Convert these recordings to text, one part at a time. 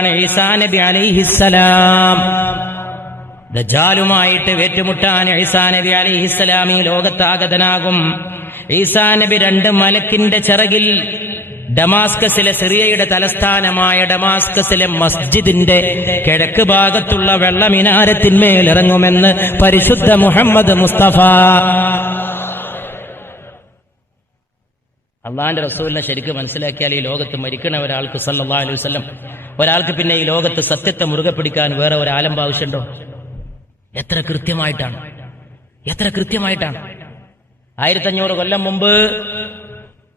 ആളാണ് ഈസാ നബി അലൈഹിസ്സലാം. ദജ്ജാലുമായിട്ട് ഏറ്റുമുട്ടാൻ ഈസാ നബി അലൈഹിസ്സലാം ഈ ലോകത്താഗതനാകും. ഈസാ നബി 2 മലക്കിന്റെ ചിറകിൽ ഡമാസ്കസിലെ സിറിയയുടെ തലസ്ഥാനമായ ഡമാസ്കസിലെ മസ്ജിദിന്റെ കിഴക്ക് ഭാഗത്തുള്ള വെള്ള മിനാരത്തിന്മേൽ ഇറങ്ങുമെന്ന് പരിശുദ്ധ മുഹമ്മദ് മുസ്തഫ. അള്ളാന്റെ റസൂലിനെ ശരിക്കും മനസ്സിലാക്കിയാൽ ഈ ലോകത്ത് മരിക്കണ ഒരാൾക്ക് സല്ലല്ലാഹു അലൈഹി വസല്ലം, ഒരാൾക്ക് പിന്നെ ഈ ലോകത്ത് സത്യത്തെ മുറുകെ പിടിക്കാൻ വേറെ ഒരു ആലംബം ആവശ്യമുണ്ടോ? എത്ര കൃത്യമായിട്ടാണ് 1500 കൊല്ലം മുമ്പ്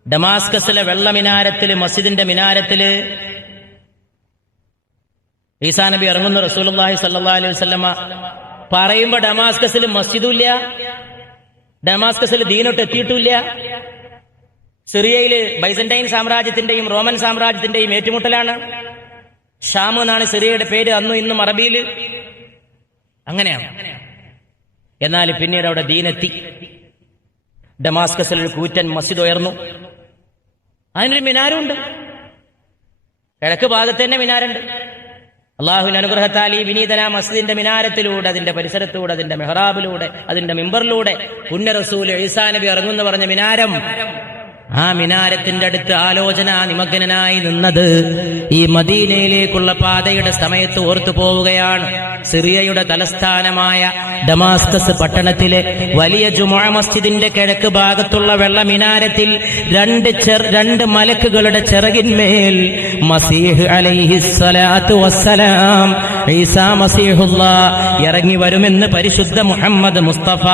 ഡമാസ്കസിലെ വെള്ള മിനാരത്തില്, മസ്ജിദിന്റെ മിനാരത്തില് ഈസാ നബി ഇറങ്ങുന്ന റസൂലുള്ളാഹി സ്വല്ലല്ലാഹു അലൈഹി വസല്ലമ പറയുമ്പോ ഡമാസ്കസിൽ മസ്ജിദുമില്ല, ഡമാസ്കസിൽ ദീനൊട്ട് എത്തിയിട്ടില്ല. സിറിയയില് ബൈസന്റൈൻ സാമ്രാജ്യത്തിന്റെയും റോമൻ സാമ്രാജ്യത്തിന്റെയും ഏറ്റുമുട്ടലാണ്. ഷാം എന്നാണ് സിറിയയുടെ പേര് അന്നും ഇന്നും അറബിയിൽ. അങ്ങനെയാണ്. എന്നാൽ പിന്നീട് അവിടെ ദീനെത്തി. ഡമാസ്കസിൽ ഒരു കൂറ്റൻ മസ്ജിദ് ഉയർന്നു. അതിനൊരു മിനാരമുണ്ട്, കിഴക്ക് ഭാഗത്ത് തന്നെ മിനാരുണ്ട്. അള്ളാഹുവിന്റെ അനുഗ്രഹത്താൽ ഈ വിനീതന മസ്ജിദിന്റെ മിനാരത്തിലൂടെ, അതിന്റെ പരിസരത്തൂടെ, അതിന്റെ മെഹ്റാബിലൂടെ, അതിന്റെ മിമ്പറിലൂടെ പുണ്യ റസൂൽ ഈസാ നബി ഇറങ്ങുന്നു പറഞ്ഞ മിനാരം, ആ മിനാരത്തിന്റെ അടുത്ത് ആലോചന നിമഗ്നനായി നിന്നത് ഈ മദീനയിലേക്കുള്ള പാതയുടെ സമയത്ത് ഓർത്തു പോവുകയാണ്. സിറിയയുടെ തലസ്ഥാനമായ ഡമാസ്കസ് പട്ടണത്തിലെ വലിയ ജുമുഅ മസ്ജിദിന്റെ കിഴക്ക് ഭാഗത്തുള്ള വെള്ള മിനാരത്തിൽ 2 മലക്കുകളുടെ ചിറകിന്മേൽ മസീഹ് അലൈഹിസ്സലാത്തു വസ്സലാം, ഈസാ മസീഹുല്ലാഹ് ഇറങ്ങി വരുമെന്ന് പരിശുദ്ധ മുഹമ്മദ് മുസ്തഫ.